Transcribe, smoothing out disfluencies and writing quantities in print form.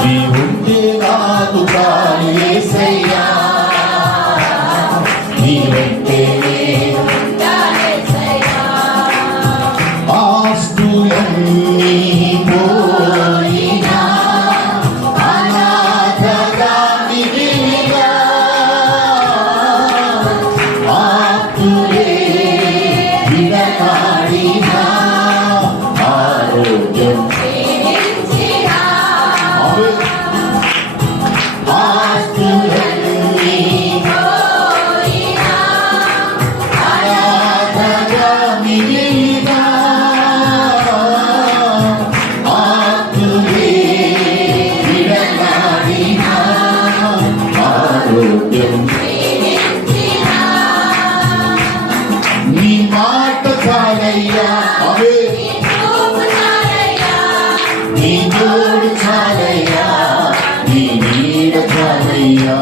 నీవుంటే నాకు చాలు యేసయ్యా నీ వెంటే ఆస్తులన్నీ పోయినా అనాథగా మిగిలినా ఆప్తులే విడనాడినా ఆరోగ్యం నీ మాట చాలయ్యా నీ తోడు చాలయ్యా నీ నీడ చాలయ్యా